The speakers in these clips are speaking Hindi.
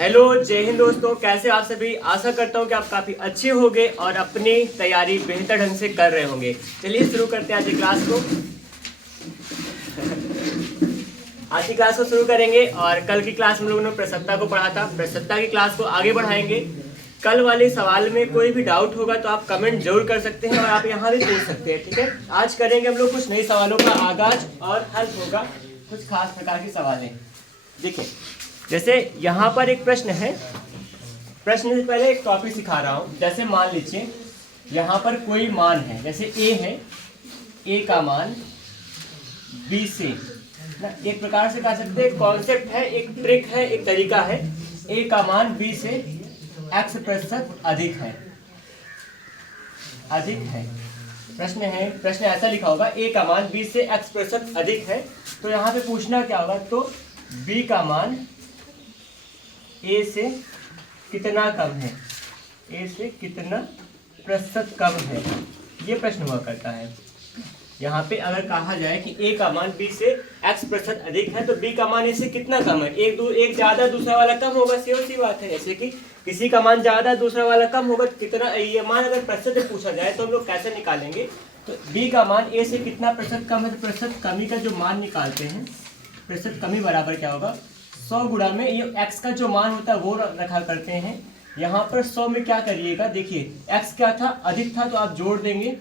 हेलो, जय हिंद दोस्तों। कैसे आप सभी? आशा करता हूँ कि आप काफ़ी अच्छे होंगे और अपनी तैयारी बेहतर ढंग से कर रहे होंगे। चलिए शुरू करते हैं आज की क्लास को। आज की क्लास को शुरू करेंगे और कल की क्लास में लोगों ने प्रसन्नता को पढ़ा था। प्रसन्नता की क्लास को आगे बढ़ाएंगे। कल वाले सवाल में कोई भी डाउट होगा तो आप कमेंट जरूर कर सकते हैं और आप यहाँ भी पूछ सकते हैं, ठीक है। आज करेंगे हम लोग कुछ नए सवालों का आगाज और हल होगा कुछ खास प्रकार के सवाल। देखिए, जैसे यहाँ पर एक प्रश्न है। प्रश्न से पहले एक टॉपिक सिखा रहा हूँ। जैसे मान लीजिए यहाँ पर कोई मान है, जैसे ए है, ए का मान बी से ना, एक प्रकार से कह सकते हैं, कॉन्सेप्ट है, एक ट्रिक है, एक तरीका है। ए का मान बी से x% अधिक है, प्रश्न है, प्रश्न ऐसा लिखा होगा, ए का मान बी से x% अधिक है। तो यहाँ पे पूछना क्या होगा, तो बी का मान ए से कितना कम है, ए से कितना प्रतिशत कम है, ये प्रश्न हुआ करता है। यहाँ पे अगर कहा जाए कि ए का मान बी से x% अधिक है तो बी का मान ए से कितना कम है। एक ज्यादा दूसरा वाला कम होगा, सी बात है। जैसे कि किसी का मान ज्यादा दूसरा वाला कम होगा, कितना ये मान अगर प्रतिशत से पूछा जाए तो हम लोग कैसे निकालेंगे, तो बी का मान ए से कितना प्रतिशत कम है, तो प्रतिशत कमी का जो मान निकालते हैं, प्रतिशत कमी बराबर क्या होगा, 100 गुणा में ये x का जो मान होता है वो रखा करते हैं। यहाँ पर 100 में क्या करिएगा, देखिए x क्या था, अधिक था, तो आप जोड़ देंगे,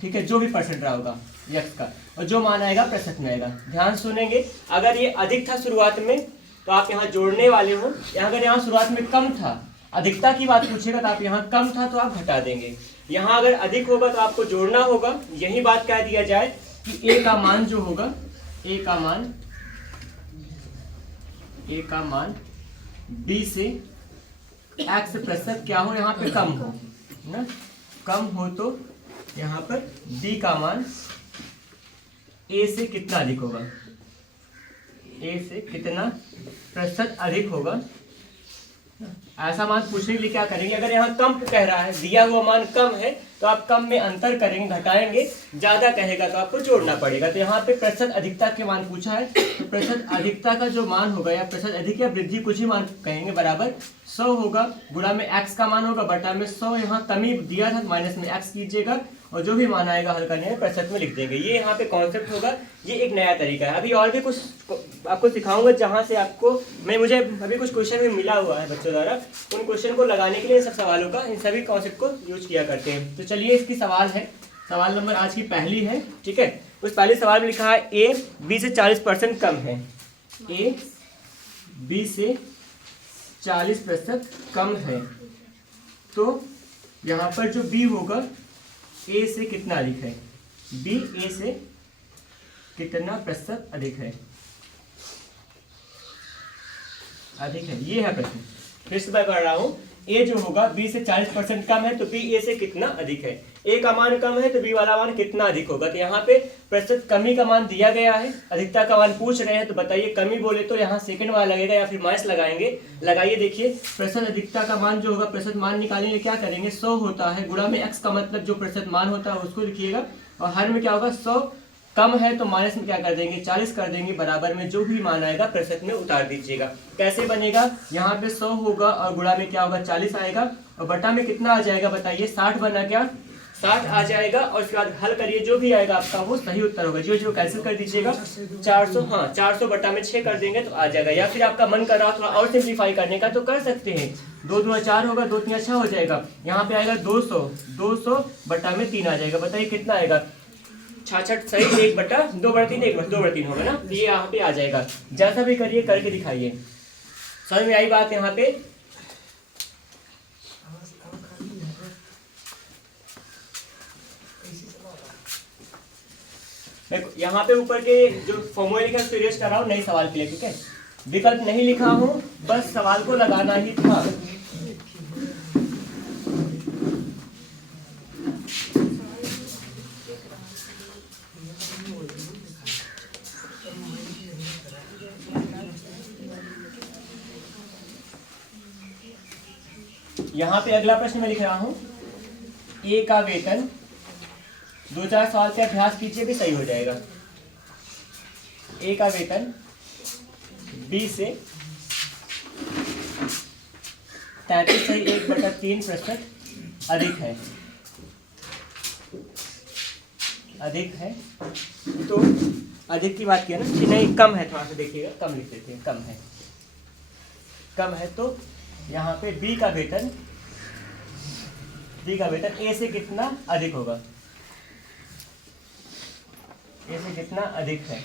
ठीक है, जो भी परसेंट रहा होगा x का, और जो मान आएगा प्रतिशत में आएगा। ध्यान सुनेंगे, अगर ये अधिक था शुरुआत में तो आप यहाँ जोड़ने वाले हो, अगर यहाँ शुरुआत में कम था, अधिकता की बात पूछेगा तो आप यहाँ कम था तो आप घटा देंगे। यहाँ अगर अधिक होगा तो आपको जोड़ना होगा। यही बात कह दिया जाए कि ए का मान जो होगा, ए का मान बी से x% क्या हो, यहाँ पे कम हो ना, कम हो तो यहाँ पर बी का मान ए से कितना अधिक होगा, ए से कितना प्रतिशत अधिक होगा। ऐसा मान पूछने के लिए क्या करेंगे, अगर यहाँ कम कह रहा है, दिया हुआ मान कम है तो आप कम में अंतर करेंगे, घटाएंगे, ज्यादा कहेगा तो आपको जोड़ना पड़ेगा। तो यहाँ पे प्रतिशत अधिकता के मान पूछा है, तो प्रतिशत अधिकता का जो मान होगा, या प्रतिशत अधिक या वृद्धि कुछ ही मान कहेंगे, बराबर 100 होगा, गुणा में x का मान होगा, बटा में 100, यहाँ कमी दिया था माइनस में x कीजिएगा, और जो भी मान आएगा हल करने में प्रतिशत में लिख देंगे। ये यहाँ पे कॉन्सेप्ट होगा, ये एक नया तरीका है। अभी और भी कुछ आपको सिखाऊंगा जहाँ से आपको मुझे अभी कुछ क्वेश्चन भी मिला हुआ है बच्चों द्वारा, उन क्वेश्चन को लगाने के लिए सब सवालों का, इन सभी कॉन्सेप्ट को यूज किया करते हैं। तो चलिए इसकी सवाल है, सवाल नंबर आज की पहली है, ठीक है। उस पहले सवाल में लिखा है ए बी से 40% कम है, ए बी से 40% कम है, तो यहाँ पर जो बी होगा ए से कितना अधिक है, बी ए से कितना प्रतिशत अधिक है, ये है प्रश्न। फिर से मैं कर रहा हूँ, ए जो होगा बी से 40% कम है तो बी ए से कितना अधिक है। ए का मान कम है तो बी वाला मान कितना अधिक होगा। तो यहाँ पे प्रतिशत कमी का मान दिया गया है, अधिकता का मान पूछ रहे हैं, तो बताइए कमी बोले तो यहाँ सेकंड वाला लगेगा या फिर माइनस लगाएंगे। लगाइए, देखिए प्रतिशत अधिकता का मान जो होगा, प्रतिशत मान निकालने क्या करेंगे, 100 होता है, गुणा में x का मतलब जो प्रतिशत मान होता है उसको लिखिएगा, और हर में क्या होगा, 100 कम है तो माइनस में क्या कर देंगे, 40 कर देंगे, बराबर में जो भी मान आएगा प्रतिशत में उतार दीजिएगा। कैसे बनेगा, यहाँ पे 100 होगा और गुणा में क्या होगा, 40 आएगा, और बटा में कितना आ जाएगा बताइए, 60 बना, क्या 60 आ जाएगा, और उसके बाद हल करिए, जो भी आएगा आपका वो सही उत्तर होगा। जो कैंसिल कर दीजिएगा, 400, हाँ 400 बटा में 6 कर देंगे तो आ जाएगा। या फिर आपका मन कर रहा थोड़ा और सिंप्लीफाई करने का तो कर सकते हैं, 2 दूना 4 होगा, 2 3 6 हो जाएगा, यहाँ पे आएगा 200 बटा में 3 आ जाएगा। बताइए कितना आएगा, 66 सही, 1/2/3, 1/2/3 होगा ना, ये यहाँ पे आ जाएगा। जैसा भी करिए करके दिखाइए, समझ में आई बात। यहाँ पे यहाँ पे ऊपर के जो फॉर्मूले लिखा है इरेज कर रहा हूँ नए सवाल के लिए, ठीक है। विकल्प नहीं लिखा हूँ, बस सवाल को लगाना ही था। यहाँ पे अगला प्रश्न मैं लिख रहा हूँ, ए का वेतन, 2-4 सवाल से अभ्यास कीजिए भी सही हो जाएगा। ए का वेतन बी से 33.1/3% अधिक है। तो अधिक की बात किया ना कि नहीं कम है, थोड़ा सा देखिएगा, कम लिख देते हैं, कम है तो यहाँ पे बी का वेतन ए से कितना अधिक होगा, ए से कितना अधिक है।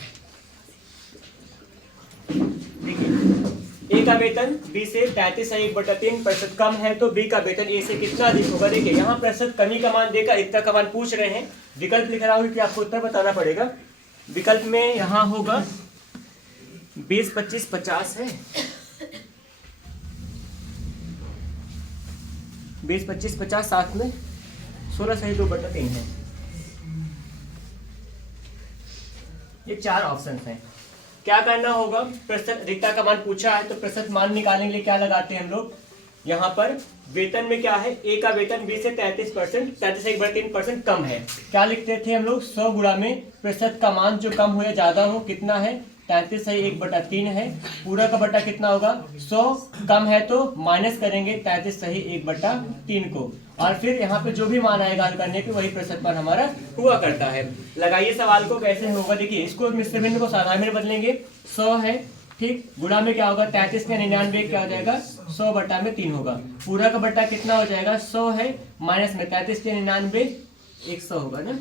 देखिए ए का वेतन बी से 33.1/3% कम है तो बी का वेतन ए से कितना अधिक होगा। देखिए यहाँ प्रतिशत कमी का मान देकर अधिकता का मान पूछ रहे हैं, विकल्प लिख रहा हूँ कि आपको उत्तर बताना पड़ेगा। विकल्प में यहाँ होगा 20, 25, 50 है, 20, 25, 50 साथ में 16 सही 2/3 है। ये 4 ऑप्शन हैं। क्या करना होगा, प्रतिशत अधिकता का मान पूछा है तो प्रतिशत मान निकालने के लिए क्या लगाते हैं हम लोग, यहाँ पर वेतन में क्या है, ए का वेतन बी से 33% कम है। क्या लिखते थे हम लोग, 100 गुणा में प्रतिशत का मान जो कम हो या ज्यादा हो कितना है, 33/1/3 है। पूरा का बटा कितना होगा, 100 कम है तो माइनस करेंगे 33/1/3 को, और फिर यहाँ पे जो भी मान आएगा हल करने पे वही प्रतिशत मान हमारा हुआ करता है। लगाइए सवाल को कैसे होगा। देखिए इसको मिश्र भिन्न को साधारण में बदलेंगे, 100 है ठीक, गुणा में क्या होगा 33 में 99 क्या हो जाएगा 100/3 होगा। पूरा का बटा कितना हो जाएगा 100 है, माइनस में 33 के 99 100 होगा ना,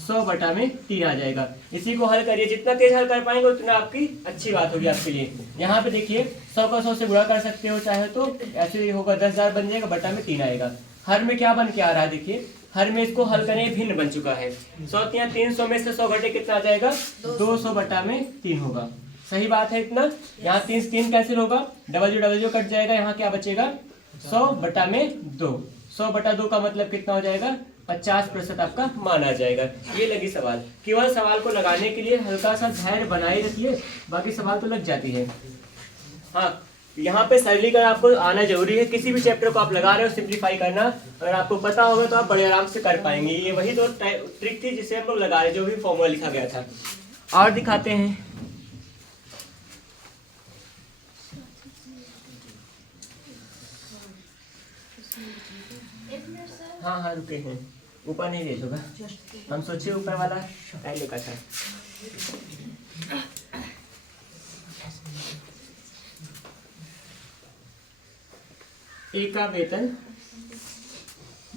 100/3 आ जाएगा। इसी को हल करिए, जितना तेज हल कर पाएंगे उतना आपकी अच्छी बात होगी आपके लिए। यहाँ पे देखिए 100 का 100 से गुणा कर सकते हो चाहे तो, ऐसे होगा 10,000 बन जाएगा, बटा में 3 आएगा। हर में क्या बन के आ रहा है, देखिए हर में इसको हल करें भिन्न बन चुका है। 100 300 में से 100 घटे कितना आ जाएगा 200/3 होगा। सही बात है इतना। यहाँ 3 कैंसिल होगा, डबल कट जाएगा, यहाँ क्या बचेगा 100/2। 100/2 का मतलब कितना हो जाएगा 50% आपका मान आ जाएगा। ये लगी सवाल। केवल सवाल को लगाने के लिए हल्का सा धैर्य बनाए रखिए, बाकी सवाल तो लग जाती है। हाँ यहाँ पे सरलीकरण आपको आना जरूरी है। किसी भी चैप्टर को आप लगा रहे हो सिंप्लीफाई करना अगर आपको पता होगा तो आप बड़े आराम से कर पाएंगे। ये वही तो ट्रिक थी जिसे हम लोग लगा रहे, जो भी फॉर्मूला लिखा गया था। और दिखाते हैं, हाँ रुके हैं, ऊपर नहीं भेज होगा, हम सोचे ऊपर वाला पहले का था। ए का वेतन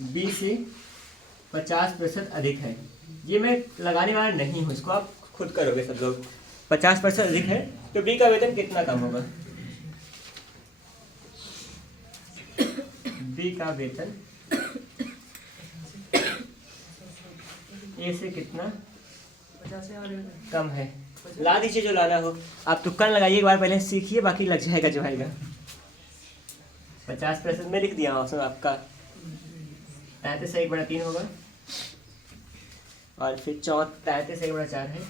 बी से 50% अधिक है। ये मैं लगाने वाला नहीं हूँ, इसको आप खुद करोगे सब लोग। 50% अधिक है तो बी का वेतन कितना कम होगा, बी का वेतन ए से कितना कम है। ला दीजिए जो लाना हो, आप तुक्का लगाइए, एक बार पहले सीखिए, बाकी लग जाएगा जो आएगा। 50% में लिख दिया ऑप्शन आपका 33/1/3 होगा, और फिर 33/4 है।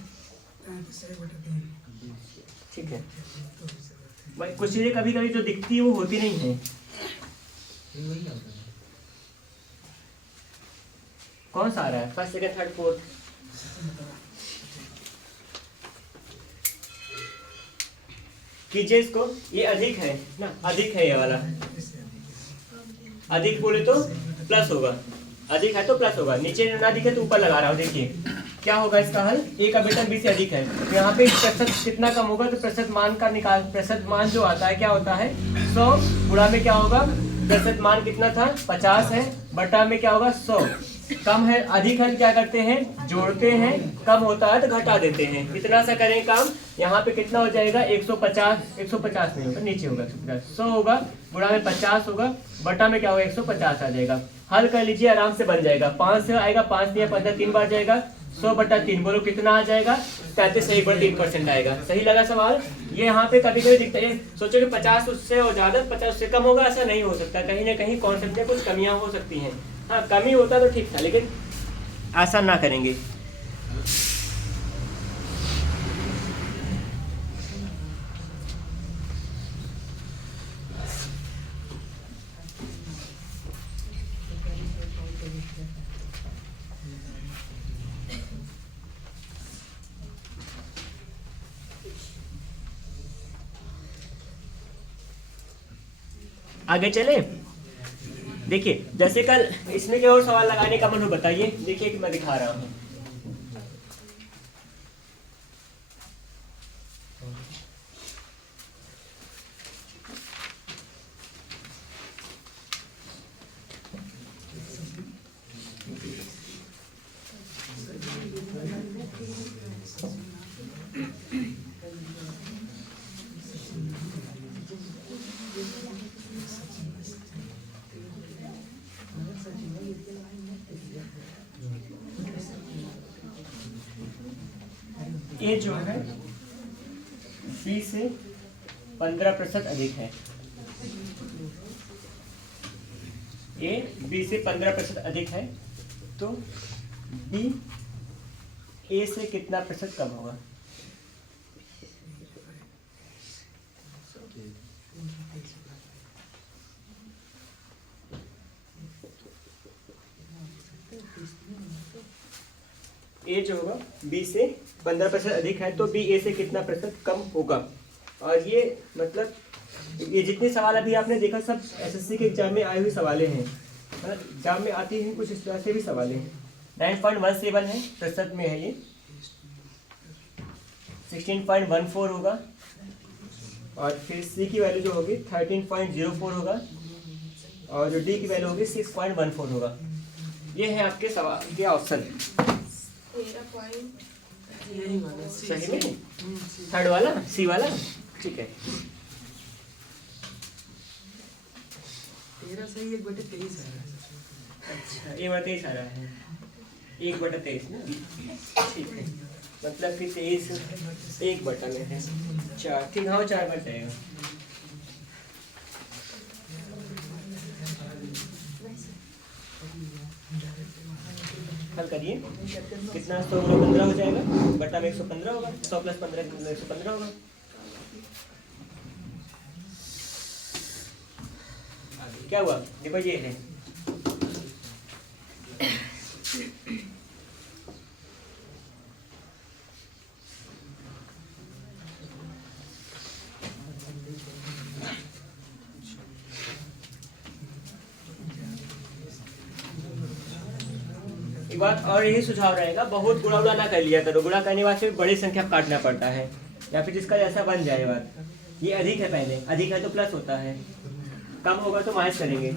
ठीक है भाई, कुछ चीजें कभी कभी जो दिखती है वो होती नहीं है। कौन सा आ रहा है, फर्स्ट सेकंड थर्ड फोर्थ, कीजिए इसको। ये अधिक है ना, अधिक है ये वाला, अधिक बोले तो प्लस होगा, अधिक है तो प्लस होगा, नीचे ना दिखे तो ऊपर लगा रहा हूँ। देखिए क्या होगा इसका हल, ए का वेतन बी से अधिक है तो यहाँ पे प्रतिशत कितना कम होगा, तो प्रतिशत मान का निकाल, प्रतिशत मान जो आता है क्या होता है 100 गुणा में क्या होगा, प्रतिशत मान कितना था 50 है, बटा में क्या होगा 100। कम है अधिक है क्या करते हैं जोड़ते हैं, कम होता है तो घटा देते हैं। इतना सा करें काम, यहाँ पे कितना हो जाएगा 150 नहीं होगा, नीचे होगा 100 होगा, गुणा में 50 होगा, बटा में क्या होगा 150 आ जाएगा। हल कर लीजिए आराम से बन जाएगा। 5 से आएगा, 5 दिया 15 3 बार जाएगा, 100/3 बोलो कितना आ जाएगा 33/3% आएगा। सही लगा सवाल। ये यहाँ पे कभी कभी दिखता है, सोचो कि 50 उससे और ज्यादा 50 उससे कम होगा, ऐसा नहीं हो सकता, कहीं ना कहीं कॉन्सेप्ट में कुछ कमियां हो सकती हैं। हाँ कमी होता तो ठीक था, लेकिन ऐसा ना करेंगे। आगे चले। देखिए जैसे कल इसमें क्या और सवाल लगाने का मन हो बताइए। देखिए कि मैं दिखा रहा हूँ। ये जो है बी से 15% अधिक है। ए बी से 15% अधिक है तो बी ए से कितना प्रतिशत कम होगा? ए जो होगा बी से 15% अधिक है तो बी ए से कितना प्रतिशत कम होगा। और ये मतलब ये जितने सवाल अभी आपने देखा सब एसएससी के एग्जाम में आए हुए सवालें हैं, मतलब एग्जाम में आती हैं कुछ इस तरह से भी सवालें हैं। 9.17 है प्रतिशत में है ये, 16.14 होगा और फिर सी की वैल्यू जो होगी 13.04 होगा और जो डी की वैल्यू होगी 6.14 होगा। ये है आपके सवाल के ऑप्शन। सही में थर्ड वाला सी वाला ठीक है। 13 सही 1/23 है। अच्छा 1/23 आ रहा है, 1/23 ना ठीक है, मतलब कि 23 1 में है 4 ठीक। हाँ 4 बट जाएगा। हल करिए कितना 100 गुना 15 हो जाएगा, बटा में 115 होगा, 100 + 15 115 होगा। क्या हुआ देखो ये है एक बात और यही सुझाव रहेगा, बहुत गुणा उड़ा ना कर लिया करो। गुणा करने के बाद फिर बड़ी संख्या काटना पड़ता है या फिर जिसका जैसा बन जाए बात। ये अधिक है, पहले अधिक है तो प्लस होता है, कम होगा तो माइनस करेंगे।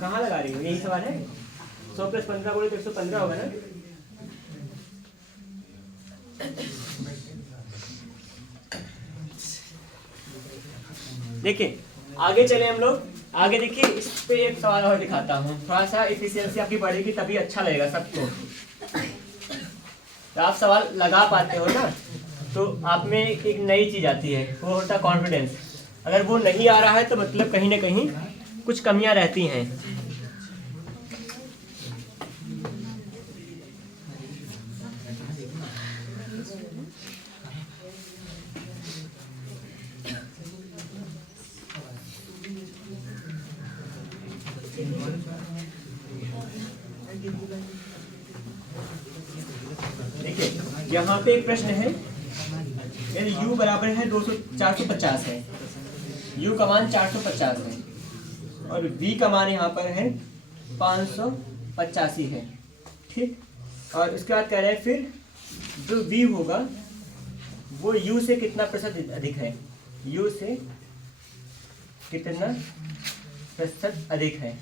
कहाँ लगा रही हो, यही सवाल है। 100 + 15 बोले तो 115 होगा ना। देखिए आगे चले हम लोग आगे। देखिए इस पे एक सवाल और दिखाता हूँ, थोड़ा सा एफिशिएंसी आपकी बढ़ेगी तभी अच्छा लगेगा सबको। तो आप सवाल लगा पाते हो ना तो आप में एक नई चीज आती है, वो होता है कॉन्फिडेंस। अगर वो नहीं आ रहा है तो मतलब कहीं ना कहीं कुछ कमियां रहती हैं। देखिए यहाँ पे एक प्रश्न है, यदि u बराबर है 450 है, u का मान 450 है और v का मान यहाँ पर है 585 है, ठीक। और उसके बाद कह रहे हैं फिर जो v होगा वो u से कितना प्रतिशत अधिक है, u से कितना प्रतिशत अधिक है।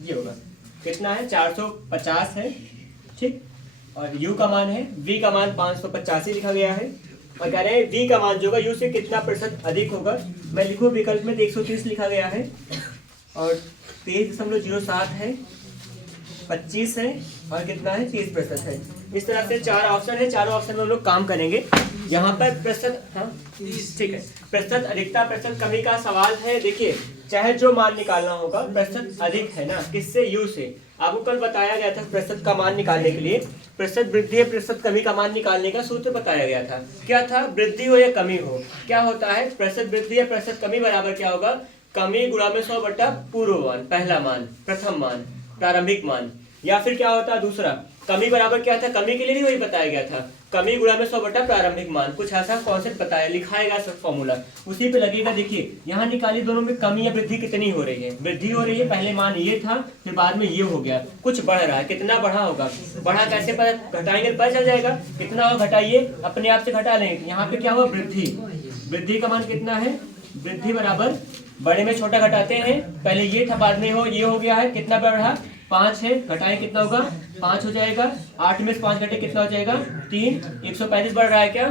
ये होगा कितना है 450 है, ठीक। और u का मान है, v का मान 585 लिखा गया है और कह रहे हैं v का मान जो होगा u से कितना प्रतिशत अधिक होगा। मैं लिखूँ विकल्प में 130 लिखा गया है और 23.07 है, 25 है और कितना है 30% है। इस तरह से 4 ऑप्शन है, चारों ऑप्शन में हम लोग काम करेंगे। यहाँ पर प्रतिशत, हाँ ठीक है, प्रतिशत अधिकता प्रतिशत कमी का सवाल है। देखिए चाहे जो मान निकालना होगा प्रतिशत अधिक है ना, किससे, u से। आपको कल बताया गया था प्रतिशत का मान निकालने के लिए प्रतिशत वृद्धि या प्रतिशत कमी का मान निकालने का सूत्र बताया गया था। क्या था, वृद्धि हो या कमी हो, क्या होता है प्रतिशत वृद्धि या प्रतिशत कमी बराबर क्या होगा, कमी गुणा में 100 बटा पूर्व मान, पहला मान, प्रथम मान, प्रारंभिक मान। या फिर क्या होता है दूसरा, कमी बराबर क्या था, कमी के लिए भी वही बताया गया था, कमी गुणा में 100 बटा प्रारंभिक मान, कुछ ऐसा कॉन्सेप्ट बताया, लिखाएगा सब फॉर्मूला, उसी पे लगेगा। देखिए यहाँ निकालिए दोनों में कमी या वृद्धि कितनी हो रही है, वृद्धि हो रही है, पहले मान ये था फिर बाद में ये हो गया, कुछ बढ़ रहा है, कितना बढ़ा होगा, बढ़ा कैसे पता घटाएंगे पता चल जाएगा, कितना हो घटाइए अपने आप से घटा लेंगे। यहाँ पे क्या हुआ वृद्धि, वृद्धि का मान कितना है, वृद्धि बराबर बड़े में छोटा घटाते हैं, पहले ये था बाद में ये हो गया है, कितना बढ़ा 5 है, घटाएं कितना होगा 5 हो जाएगा, 8 में से 5 घटे कितना हो जाएगा 3, 135 बढ़ रहा है क्या,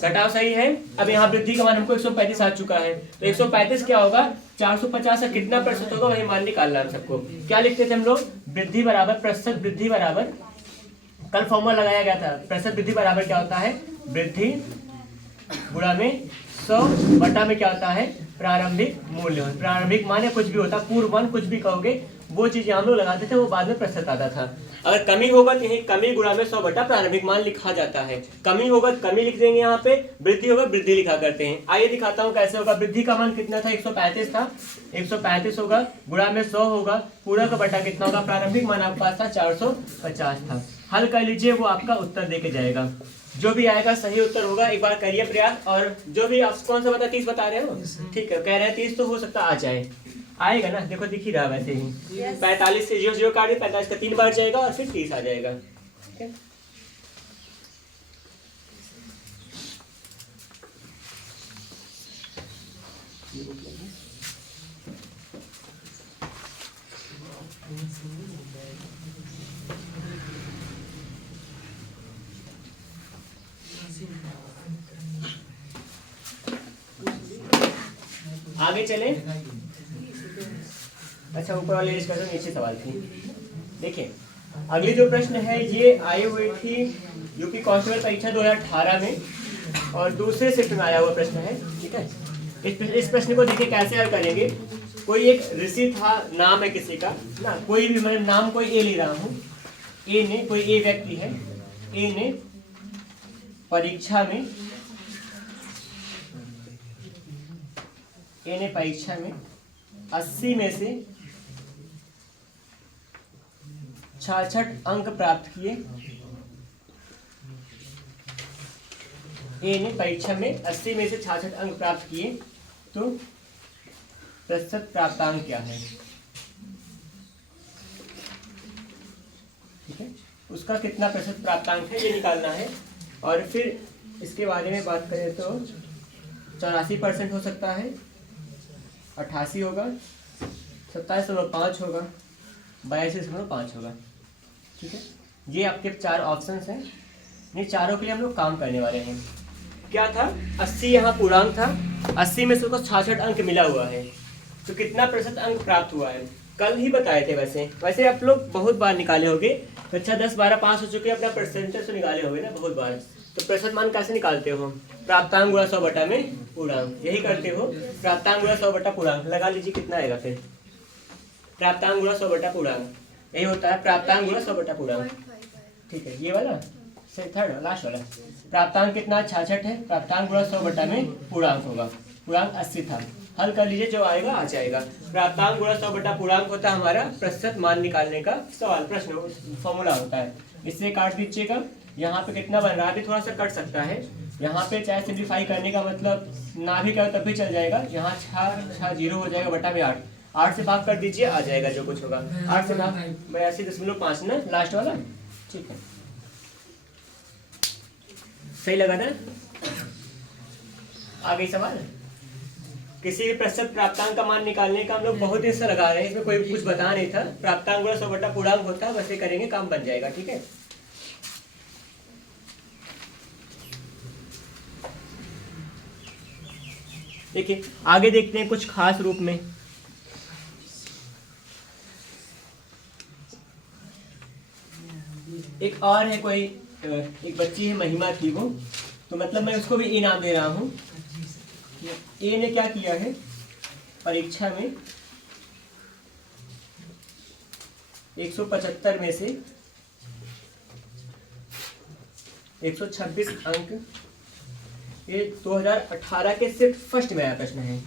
घटाव सही है। अब यहाँ वृद्धि का मान हमको 135 आ चुका है, तो 135 क्या होगा 450 का कितना प्रतिशत होगा वही मान निकालना है सबको। क्या लिखते थे हम लोग, वृद्धि बराबर प्रतिशत वृद्धि बराबर, कल फॉर्मूला लगाया गया था, प्रतिशत वृद्धि बराबर क्या होता है, वृद्धि गुणा में 100 बटा में क्या होता है प्रारंभिक मूल्य, प्रारंभिक मान या कुछ भी होता, पूर्व मान कुछ भी कहोगे, वो चीज हम लोग लगाते थे, वो बाद में प्रतिशत आता था। अगर कमी होगा तो यही कमी गुणा में 100 बटा प्रारंभिक मान लिखा जाता है, कमी होगा तो कमी लिख देंगे यहाँ पे, वृद्धि होगा वृद्धि लिखा करते हैं। आइए दिखाता हूँ कैसे होगा। वृद्धि का मान कितना था 135 था, 135 होगा गुणा में 100 होगा, पूरा का बटा कितना होगा, प्रारंभिक मान आपके पास था 450 था। हल कर लीजिए, वो आपका उत्तर देके जाएगा, जो भी आएगा सही उत्तर होगा। एक बार करिए प्रयास, और जो भी आप कौन सा बता 30 बता रहे हो, ठीक है, कह रहे हैं 30 तो हो सकता आ जाए, आएगा ना, देखो दिख ही रहा वैसे ही। 45 से 0 0 काटिए, 45 का 3 बार जाएगा और फिर 30 आ जाएगा, ठीक है। आगे चले, अच्छा ऊपर वाले नीचे सवाल थी। देखिए अगली जो प्रश्न है ये आई हुई थी यूपी कांस्टेबल परीक्षा 2018 में, और दूसरे शिफ्ट में आया हुआ प्रश्न है, ठीक है। इस प्रश्न को देखिए कैसे हल करेंगे। कोई एक ऋषि था, नाम है किसी का ना, कोई भी मैं नाम कोई ए ले रहा हूँ, ए ने, कोई ए व्यक्ति है, ए ने परीक्षा में 80 में से 66 अंक प्राप्त किए। ए ने परीक्षा में 80 में से 66 अंक प्राप्त किए, तो प्रतिशत प्राप्तांक क्या है, ठीक है, उसका कितना प्रतिशत प्राप्तांक है ये निकालना है। और फिर इसके बारे में बात करें तो 84% हो सकता है, 88 होगा, 27.5 होगा, 82.5 होगा, ठीक है। ये आपके 4 ऑप्शंस हैं, ये चारों के लिए हम लोग काम करने वाले हैं। क्या था 80 यहाँ पूर्णांक था, 80 में से उसको 66 अंक मिला हुआ है, तो कितना प्रतिशत अंक प्राप्त हुआ है कल ही बताए थे। वैसे आप लोग बहुत बार निकाले होंगे, कक्षा 10 12 पास हो चुके, अपना परसेंटेज तो निकाले होंगे ना बहुत बार। तो प्रतिशत मान कैसे निकालते हो, प्राप्तांक गुणा 100 बटा में पूर्णांक, यही करते हो, प्राप्तांक गुणा 100 बटा पूर्णांक लगा लीजिए, कितना आएगा फिर, प्राप्तांक गुणा 100 बटा पूर्णांक, यही होता है प्राप्तांक गुणा 100 बटा पूर्णांक, ठीक है। ये वाला थर्ड लास्ट वाला प्राप्तांक कितना 66 है, प्राप्तांक गुणा 100 बटा में पूर्णांक होगा, पूर्णांक 80 था। हल कर लीजिए, जो आएगा आ जाएगा। प्राप्तांक गुणा 100 बटा पूर्णांक होता है हमारा प्रतिशत मान निकालने का सवाल, प्रश्न फॉर्मूला होता है। इससे काट दीजिएगा, यहाँ पे कितना बन रहा है, अभी थोड़ा सा कट सकता है, यहाँ पे चाहे सिंप्लीफाई करने का मतलब ना भी करो तब भी चल जाएगा। यहाँ 6 0 हो जाएगा बटा में 8 से भाग कर दीजिए, आ जाएगा जो कुछ होगा। 8 से भाग 82.5 ना लास्ट वाला, ठीक है, सही लगा ना। आगे सवाल, किसी भी प्रतिशत प्राप्तांक का मान निकालने का हम लोग बहुत दिन से लगा रहे हैं, इसमें कोई कुछ बता नहीं था। प्राप्तांक गुणा 100 बटा पूर्णांक होता है, वैसे करेंगे काम बन जाएगा, ठीक है। देखिए आगे देखते हैं कुछ खास रूप में। एक और है, कोई एक बच्ची है, महिमा थी वो, तो मतलब मैं उसको भी ए नाम दे रहा हूँ। ए ने क्या किया है, परीक्षा में 175 में से 126 अंक, ये 2018 के सिर्फ फर्स्ट में आया प्रश्न है।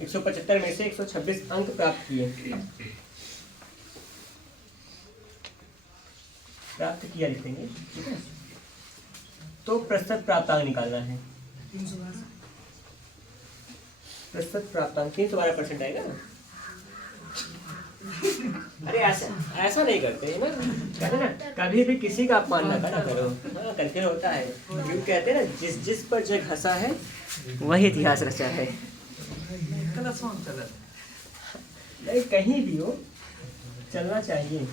175 में से 126 अंक प्राप्त किए, प्राप्त किया लिखेंगे, ठीक है। तो प्रतिशत प्राप्तांक निकालना है। प्रतिशत प्राप्तांक 312% आएगा। अरे ऐसा नहीं करते है ना, कहते ना कभी भी किसी का अपमान ना करो। हाँ, करके होता है, क्यों कहते हैं ना, जिस जिस पर जग हंसा है वही इतिहास रचा है। नहीं, कहीं भी हो चलना चाहिए।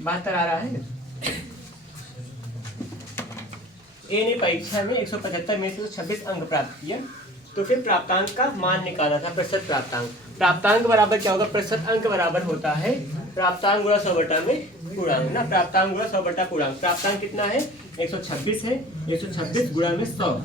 बात आ रहा है। ए ने परीक्षा में 175 में से 26 अंक प्राप्त किया, तो फिर प्राप्तांक का मान निकाला था, प्रतिशत प्राप्तांक। प्राप्तांक बराबर क्या होगा, प्रतिशत अंक बराबर होता है प्राप्तांक गुणा 100 बटा में पूर्णांक ना। प्राप्तांक गुणा 100 बटा पूर्णांक। प्राप्तांक कितना है, 126 है। 126 गुणा में 100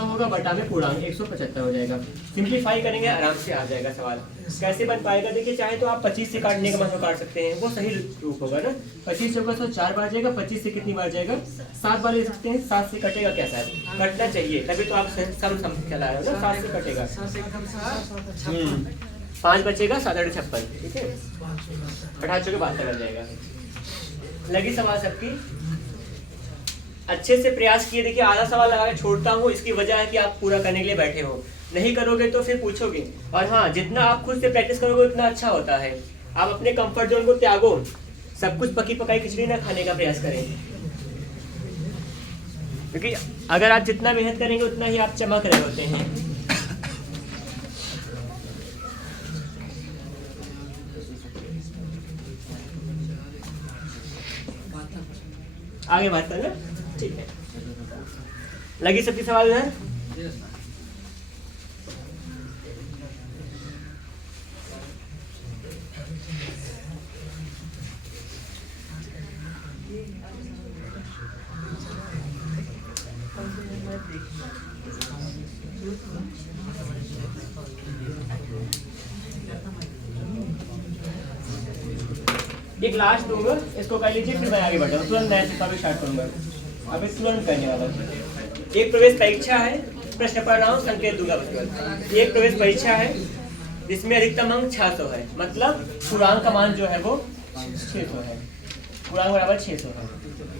होगा बटा में पूर्णांक 175 हो जाएगा। सिंप्लीफाई करेंगे आराम से आ जाएगा सवाल। कैसे बन पाएगा, देखिए चाहे तो आप 25 से काटने का मतलब काट सकते हैं, वो सही रूप होगा ना। 25 से होगा तो 4 बार जाएगा, 25 से कितनी बार जाएगा, 7 बार ले सकते हैं। 7 से कटेगा क्या, शायद कटना चाहिए, तभी तो आप सम खेला रहे हो ना। 7 से कटेगा, 5 बचेगा, 7 8 56, ठीक है, 18 के बाद कर जाएगा। लगी सवाल सबकी, अच्छे से प्रयास किए। देखिए आधा सवाल लगा के छोड़ता हूँ, इसकी वजह है कि आप पूरा करने के लिए बैठे हो। नहीं करोगे तो फिर पूछोगे। और हाँ, जितना आप खुद से प्रैक्टिस करोगे उतना अच्छा होता है। आप अपने कंफर्ट जोन को त्यागो, सब कुछ पकी पकाई खिचड़ी ना खाने का प्रयास करें, क्योंकि अगर आप जितना मेहनत करेंगे उतना ही आप चमक रहे होते हैं। आगे बात करना, ठीक है। लगी सबकी सवाल है। एक लास्ट दूंगा, इसको कर लीजिए, फिर मैं आगे बढ़ूंगा। तुरंत नया सिक्का भी स्टार्ट करूंगा, अभी तुरंत करने वाला हूँ। एक प्रवेश परीक्षा है, प्रश्न पढ़ रहा हूँ, संकेत दूंगा बस। एक प्रवेश परीक्षा है जिसमें अधिकतम अंक 600 है, मतलब पूर्णांक का मान जो है वो 600 है, पूर्णांक बराबर 600 है।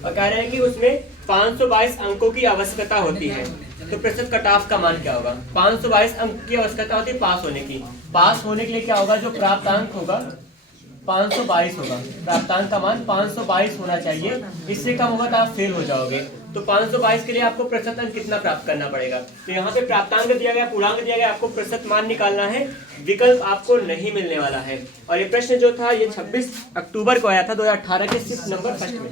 और कह रहे हैं कि उसमें 522 अंकों की आवश्यकता होती है, तो प्रतिशत कट ऑफ का मान क्या होगा। 522 अंक की आवश्यकता होती है पास होने की। पास होने के लिए क्या होगा, जो प्राप्तांक होगा 522 होगा। प्राप्तांक का मान 522 होना चाहिए, इससे कम होगा तो आप फेल हो जाओगे। तो 522 के लिए आपको प्रतिशत अंक कितना प्राप्त करना पड़ेगा। तो यहाँ पे प्राप्तांक दिया गया, पूर्णांक दिया गया, आपको प्रतिशत मान निकालना है। विकल्प आपको नहीं मिलने वाला है। और ये प्रश्न जो था ये 26 अक्टूबर को आया था 2018 के 6 नंबर फर्स्ट में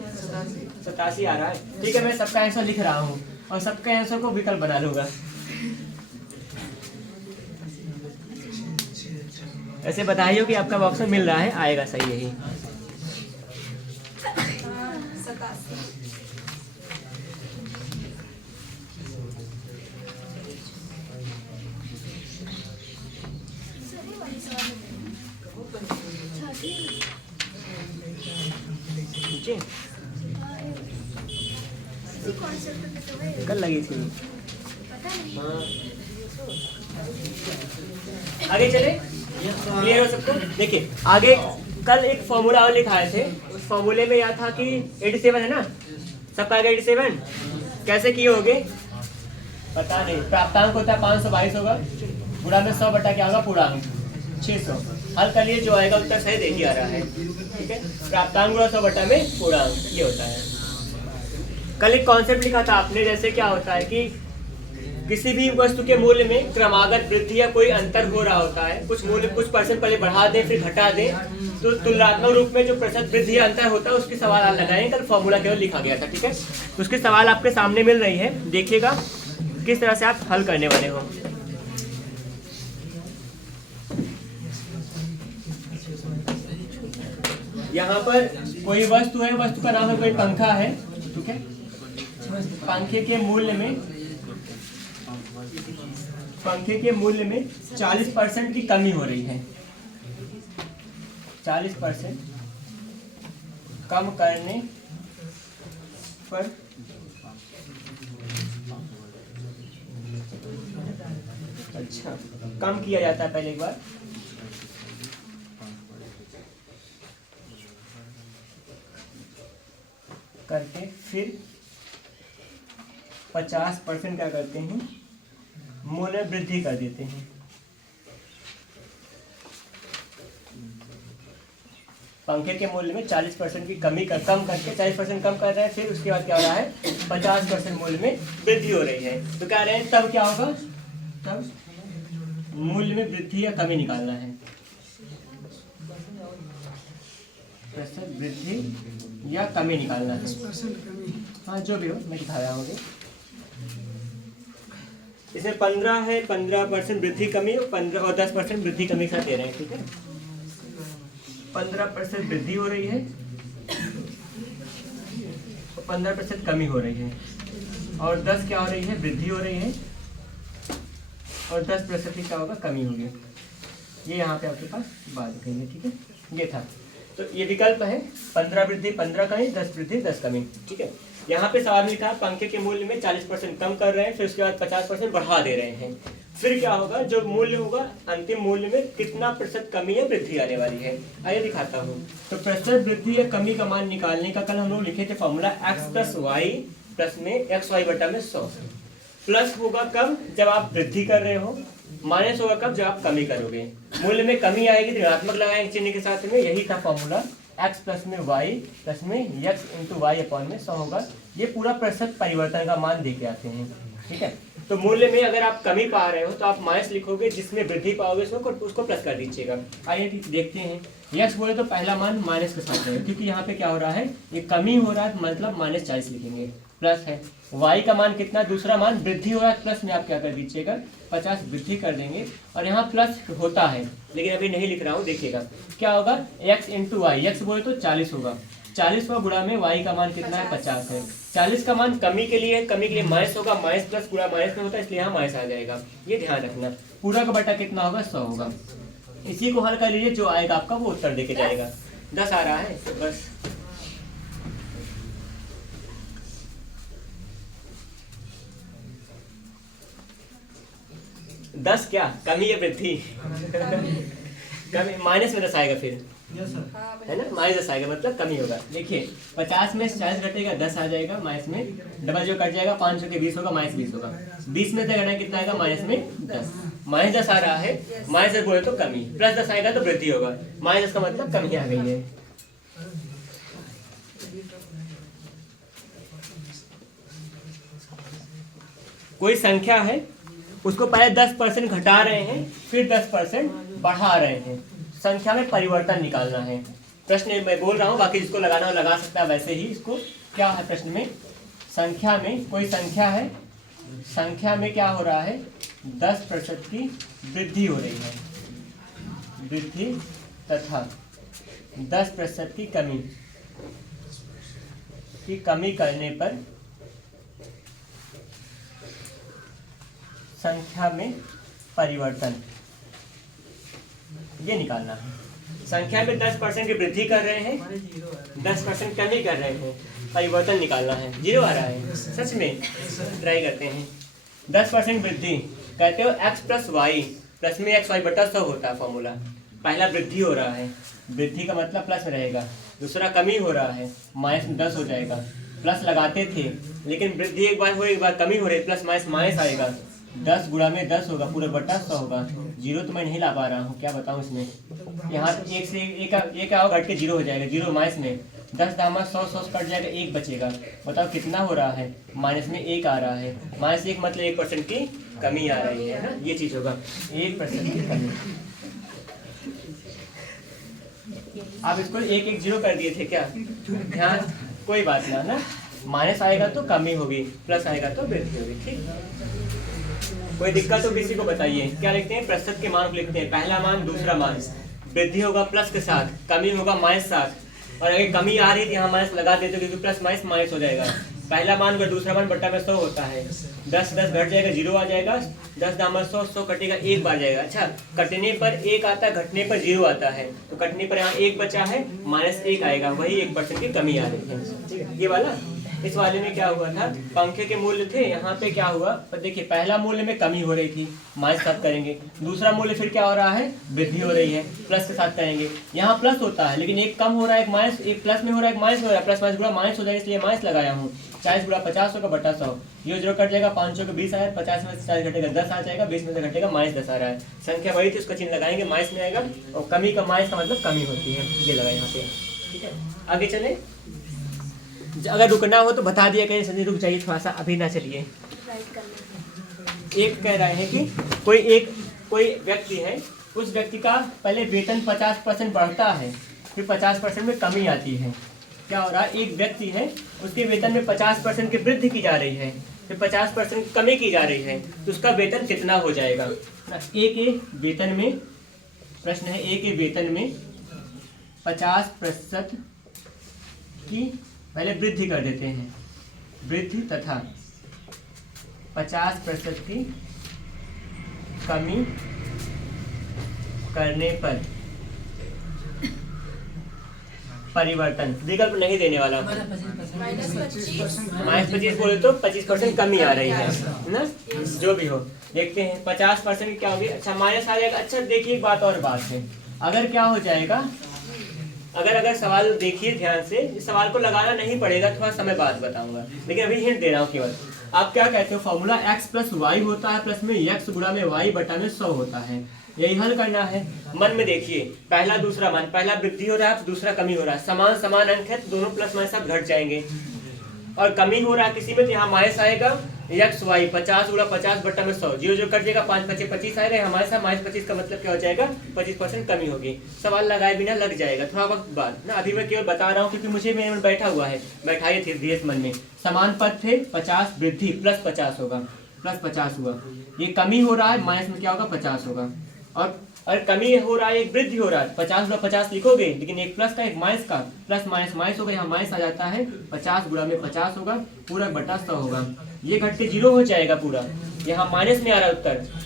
87 आ रहा है। ठीक है, मैं सबका आंसर लिख रहा हूँ और सबके आंसर को विकल्प बना लूंगा। ऐसे बताइए कि आपका बॉक्स में मिल रहा है, आएगा सही यही। कल लगी थी। हाँ, आगे चले, क्लियर हो सबको। देखिए आगे कल एक फॉर्मूला और लिखाए थे, उस फॉर्मूले में यह था कि 87 है ना, सबका आगे 87 कैसे किए होगे पता नहीं। प्राप्तांक होता है 522 होगा, गुणा में 100 बटा क्या होगा पूर्णांक 600। हल कर लिए, जो आएगा उत्तर सही दे ही आ रहा है। ठीक है, प्राप्तांक गुणा 100 बटा में पूर्णांक, ये होता है। कल एक कॉन्सेप्ट लिखा था आपने, जैसे क्या होता है कि किसी भी वस्तु के मूल्य में क्रमागत वृद्धि या कोई अंतर हो रहा होता है, कुछ मूल्य कुछ परसेंट पहले बढ़ा दें फिर घटा दें, तो तुलनात्मक रूप में जो प्रतिशत वृद्धि या अंतर होता है उसके सवाल आप लगाएं। कल फॉर्मूला केवल लिखा गया था। ठीक है, उसके सवाल आपके सामने मिल रही है, देखिएगा किस तरह से आप हल करने वाले हो। यहाँ पर कोई वस्तु है, वस्तु का नाम है कोई पंखा है। ठीक है, पंखे के मूल्य में 40% की कमी हो रही है। 40% कम करने पर अच्छा कम किया जाता है। पहले एक बार करके फिर 50% क्या करते हैं, मूल्य वृद्धि कर देते हैं। पंखे के मूल्य में 40% की कम करके 40% कम कर रहे हैं, फिर उसके बाद क्या हो रहा है, 50% मूल्य में वृद्धि हो रही है। तो कह रहे हैं तब क्या होगा, तब मूल्य में वृद्धि या कमी निकालना है। प्रतिशत वृद्धि या कमी निकालना है। हाँ जो भी हो, मैं दिखा रहा हूँ। इसमें 15 है, 15% वृद्धि कमी और 15 और 10% वृद्धि कमी का दे रहे हैं। ठीक है, 15% वृद्धि हो रही है और 15% कमी हो रही है, और 10 क्या हो रही है, वृद्धि हो रही है, और 10% क्या होगा, कमी होगी। ये यहाँ पे आपके पास बात लिखेंगे। ठीक है, ये था। तो ये विकल्प है 15 वृद्धि 15 कमी, 10 वृद्धि 10 कमी। ठीक है, यहाँ पे सवाल में था पंखे के मूल्य में 40% कम कर रहे हैं, फिर उसके बाद 50% बढ़ा दे रहे हैं। फिर क्या होगा, जो मूल्य होगा अंतिम मूल्य में कितना प्रतिशत कमी या वृद्धि आने वाली है। आइए दिखाता हूँ। तो प्रतिशत वृद्धि या कमी का मान निकालने का कल हम लोग लिखे थे formula x plus Y plus में एक्स वाई बटा में 100। प्लस होगा कब, जब आप वृद्धि कर रहे हो, माइनस होगा कब, जब आप कमी करोगे। मूल्य में कमी आएगी तो ऋणात्मक लगाएंगे चिन्ह के साथ में, यही था फॉर्मूला। x प्लस में y प्लस में x इंटू वाई अपॉन में 100 होगा। ये पूरा प्रतिशत परिवर्तन का मान दे के आते हैं। ठीक है, तो मूल्य में अगर आप कमी पा रहे हो तो आप माइनस लिखोगे, जिसमें वृद्धि पाओगे उसको प्लस कर दीजिएगा। आइए देखते हैं। x बोले तो पहला मान माइनस के साथ है, क्योंकि यहाँ पे क्या हो रहा है, ये कमी हो रहा है, मतलब -40 लिखेंगे। प्लस है y का मान कितना, दूसरा मान वृद्धि हो रहा है, प्लस में आप क्या कर दीजिएगा, 50 वृद्धि कर देंगे। और यहाँ प्लस होता है लेकिन अभी नहीं लिख रहा हूँ, देखिएगा क्या होगा, x इंटू वाई, एक्स बोले तो 40 होगा, 40 का गुणा में y का मान कितना है, 50 है। 40 का मान कमी के लिए, कमी के लिए माइनस होगा, माइनस प्लस गुणा माइनस में होता है, इसलिए यहाँ माइनस आ जाएगा। ये ध्यान रखना। पूरा का बटा कितना होगा, 100 होगा। इसी को हल कर लीजिए, जो आएगा आपका वो उत्तर देके जाएगा। 10 आ रहा है बस। दस क्या, कमी या वृद्धि, कमी, माइनस में 10 आएगा फिर, है ना, -10 आएगा मतलब कमी होगा। देखिए 50 में 40 घटेगा, 10 आ जाएगा, माइनस में डबल जो कट जाएगा, 500 के 20 होगा, -20 होगा। 20 में से घटा कितना आएगा, माइनस में 10, -10 आ रहा है। -10 बोले तो कमी, +10 आएगा तो वृद्धि होगा, -10 का मतलब कमी आ गई है। कोई संख्या है, उसको पहले 10% घटा रहे हैं, फिर 10% बढ़ा रहे हैं, संख्या में परिवर्तन निकालना है। प्रश्न मैं बोल रहा हूँ, बाकी जिसको लगाना हो लगा सकता है। वैसे ही इसको क्या है, प्रश्न में संख्या में कोई संख्या है, संख्या में क्या हो रहा है, 10% की वृद्धि हो रही है, वृद्धि तथा 10% की कमी करने पर संख्या में परिवर्तन, ये निकालना है। संख्या में 10% की वृद्धि कर रहे हैं, 10% कमी कर रहे हैं, परिवर्तन निकालना है। 0 आ रहा है, सच में ट्राई करते हैं। 10% वृद्धि कहते हो x प्लस वाई प्लस में एक्स वाई बटा 100 होता है फॉर्मूला। पहला वृद्धि हो रहा है, वृद्धि का मतलब प्लस में रहेगा। दूसरा कमी हो रहा है, माइनस में 10 हो जाएगा। प्लस लगाते थे लेकिन वृद्धि एक बार हो, एक बार कमी हो रही, प्लस माइनस माइनस आएगा, 10 गुणा में 10 होगा, पूरा बटा 100 होगा। 0 तो मैं नहीं ला पा रहा हूँ, क्या बताऊँ इसमें। यहाँ एक से एक क्या होगा, घट के 0 हो जाएगा। 0 माइनस में 10 दामा 100 कट जाएगा, 1 बचेगा। बताओ कितना हो रहा है, माइनस में 1 आ रहा है। -1 मतलब 1% की कमी आ रही है ना, ये चीज़ होगा, 1% की कमी। आप इसको 1 0 कर दिए थे क्या, ध्यान, कोई बात ना, माइनस आएगा तो कमी होगी, प्लस आएगा तो वृद्धि होगी। ठीक, कोई दिक्कत हो किसी को बताइए। क्या लिखते हैं, प्रतिशत के मान को लिखते हैं, पहला मान दूसरा मान, वृद्धि होगा प्लस के साथ, कमी होगा माइनस साथ। और अगर कमी आ रही है तो यहाँ माइनस लगा देते हो, क्योंकि प्लस माइनस माइनस हो जाएगा। पहला मान का दूसरा मान बट्टा में 100 होता है, 10 10 घट जाएगा, 0 आ जाएगा। 10 दामा 100 100 कटेगा, 1 बार जाएगा। अच्छा, कटने पर 1 आता है, घटने पर 0 आता है, तो कटने पर यहाँ 1 बचा है, -1 आएगा, वही 1% की कमी आ रही है। ये वाला इस वाले में क्या हुआ था, पंखे के मूल्य थे, यहाँ पे क्या हुआ, पर देखिए पहला मूल्य में कमी हो रही थी, माइनस साथ करेंगे, दूसरा मूल्य फिर क्या हो रहा है, वृद्धि हो रही है, प्लस के साथ करेंगे। यहाँ प्लस होता है लेकिन एक कम हो रहा है, एक माइनस, एक प्लस में हो रहा है, एक माइनस में हो रहा है, प्लस माइनस गुणा माइनस हो जाएगा, इसलिए माइनस लगाया हूँ। 40 गुणा 50 होगा बटा 100, ये 0 कट जाएगा, 500 को 20 आया, 50 में से 40 घटेगा 10 आ जाएगा, 20 में से घटेगा -10 आ रहा है, संख्या वही थी उसका चिन्ह लगाएंगे, माइनस में आएगा, और कमी का माइनस का मतलब कमी होती है, ये लगा यहाँ पे। ठीक है, आगे चले, अगर रुकना हो तो बता दिया कहीं से, रुक जाइए थोड़ा सा, अभी ना चलिए। एक कह रहे हैं कि कोई व्यक्ति है, उस व्यक्ति का पहले वेतन 50% बढ़ता है, फिर 50% में कमी आती है। क्या हो रहा है, एक व्यक्ति है, उसके वेतन में 50% की वृद्धि की जा रही है, फिर 50% कमी की जा रही है, तो उसका वेतन कितना हो जाएगा। एक वेतन में, प्रश्न है, एक वेतन में 50% की पहले वृद्धि कर देते हैं, वृद्धि तथा 50% की कमी करने पर परिवर्तन, विकल्प नहीं देने वाला, -25 बोले तो 25% कमी आ रही है ना, जो भी हो। देखते हैं 50% क्या होगी, अच्छा माइनस आ जाएगा। अच्छा देखिए एक बात और बात है, अगर क्या हो जाएगा, अगर सवाल देखिए ध्यान से, इस सवाल को लगाना नहीं पड़ेगा, थोड़ा समय बाद बताऊंगा, लेकिन अभी हिंट दे रहा हूँ केवल। आप क्या कहते हो, फॉर्मूला x + y होता है, प्लस में x गुणा में y बटा में 100 होता है, यही हल करना है। मन में देखिए, पहला दूसरा मान, पहला वृद्धि हो रहा है, दूसरा कमी हो रहा है, समान समान अंक है तो दोनों प्लस माइनस साथ घट जाएंगे, और कमी हो रहा है किसी में तो यहाँ माइनस आएगा, x y 50 गुणा 50 बटा में 100, 0 कट जाएगा, 5 5 25 आएगा, हमारे साथ -25 का मतलब क्या हो जाएगा, 25% कमी होगी। सवाल लगाए बिना लग जाएगा थोड़ा वक्त बाद ना, अभी मैं केवल बता रहा हूँ क्योंकि मुझे मेरे मन बैठा हुआ है, बैठाइए थे धीरे मन में। समान पद थे, 50 वृद्धि प्लस 50 होगा, प्लस 50 हुआ, ये कमी हो रहा है, माइनस में क्या होगा 50 होगा, और कमी हो रहा है, एक वृद्धि हो रहा है, 50 गुणा 50 लिखोगे, लेकिन एक प्लस का एक माइनस का, प्लस माइनस माइनस होगा, यहाँ माइनस आ जाता है, 50 गुणा में 50 होगा, पूरा बटा 100 होगा, ये घट के 0 हो जाएगा पूरा, यहाँ माइनस में आ रहा है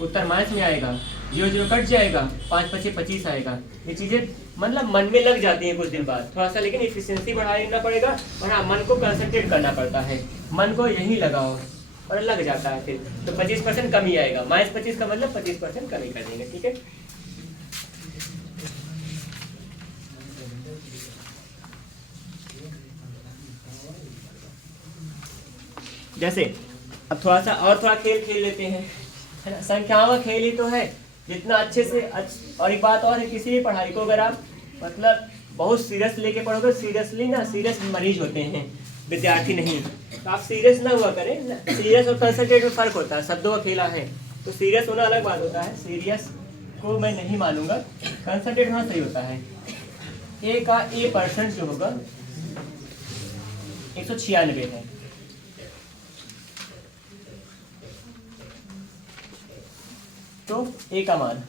उत्तर माइनस में आएगा, 0 कट जाएगा, 5 5 25 आएगा। ये चीजें मतलब मन में लग जाती है कुछ दिन बाद थोड़ा सा, लेकिन इफिशियंसी बढ़ाना पड़ेगा, और हाँ मन को कंसंट्रेट करना पड़ता है, मन को यही लगाओ और लग जाता है फिर, तो 25% कमी आएगा, -25 का मतलब 25% कमी कर देंगे। ठीक है, जैसे अब थोड़ा खेल खेल लेते हैं, है ना, संख्याओं का खेल ही तो है, जितना अच्छे से और एक बात और है, किसी भी पढ़ाई को अगर आप मतलब बहुत सीरियस लेके पढ़ोगे, सीरियसली ना, सीरियस मरीज होते हैं विद्यार्थी, नहीं तो आप सीरियस ना हुआ करें, सीरियस और कंसंट्रेट में फर्क होता है, शब्दों का खेला है, तो सीरियस होना अलग बात होता है, सीरियस को मैं नहीं मानूंगा, कंसंट्रेट होना सही होता है। ए का A% जो होगा 196 है, तो A का मान,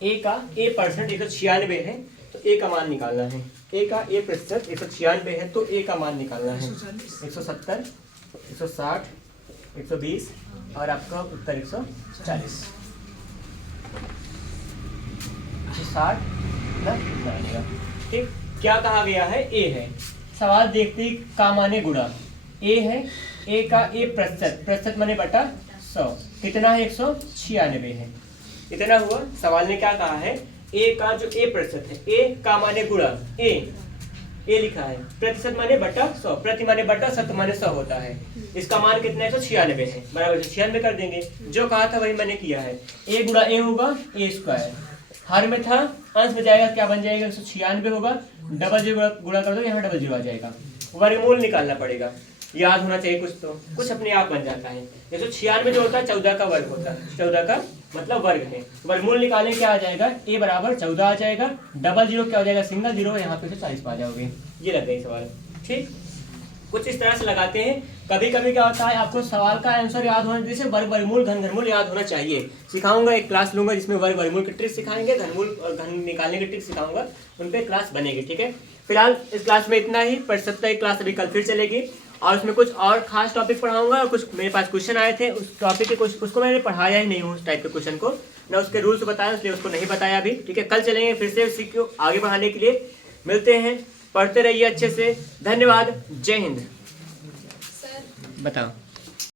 A का A% 196 है, तो A का मान निकालना है, A का A% 196 है, तो A का मान निकालना है 170, 160, 120 और आपका उत्तर 140, 160 ना, ठीक। क्या कहा गया है, A है, सवाल देखते ही का माने गुणा, A है, A का A% माने बटा 100, कितना है 196 है, इतना हुआ। सवाल ने क्या कहा है, A का जो A% है, A का माने गुणा, A लिखा है, प्रतिशत माने बटा 100, प्रति माने बटा, शत माने 100 होता है, इसका मान कितना है 196 है, बराबर 96 कर देंगे, जो कहा था वही मैंने किया है, A गुणा A होगा A², हर में था, अंश में जाएगा, क्या बन जाएगा 196 होगा, डबल 0 गुणा कर दो, यहाँ डबल 0 आ जाएगा, वर्गमूल निकालना पड़ेगा, याद होना चाहिए कुछ, तो कुछ अपने आप बन जाता है। 196 जो होता है 14 का वर्ग होता है, 14 का मतलब वर्ग है, वर्गमूल निकालें क्या आ जाएगा, A बराबर 14 आ जाएगा, डबल 0 क्या हो जाएगा, सिंगल 0, यहाँ पे 140 पा जाओगे, ये लग गई सवाल। ठीक, कुछ इस तरह से लगाते हैं। कभी कभी क्या होता है, आपको सवाल का आंसर याद होना, जैसे वर्ग वर्गमूल घन घनमूल याद होना चाहिए, सिखाऊंगा, एक क्लास लूंगा जिसमें वर्ग वर्गमूल की ट्रिक सिखाएंगे, घनमूल और घन निकालने की ट्रिक सिखाऊंगा, उन पर क्लास बनेगी। ठीक है, फिलहाल इस क्लास में इतना ही, प्रतिशत की क्लास अभी कल फिर चलेगी, और उसमें कुछ और खास टॉपिक पढ़ाऊंगा, और कुछ मेरे पास क्वेश्चन आए थे उस टॉपिक के, कुछ उसको मैंने पढ़ाया ही नहीं हूँ, उस टाइप के क्वेश्चन को ना, उसके रूल्स बताया, इसलिए उसको नहीं बताया अभी। ठीक है, कल चलेंगे फिर से सीखो आगे बढ़ाने के लिए। मिलते हैं पढ़ते रहिए अच्छे से। धन्यवाद। जय हिंद। सर बताओ।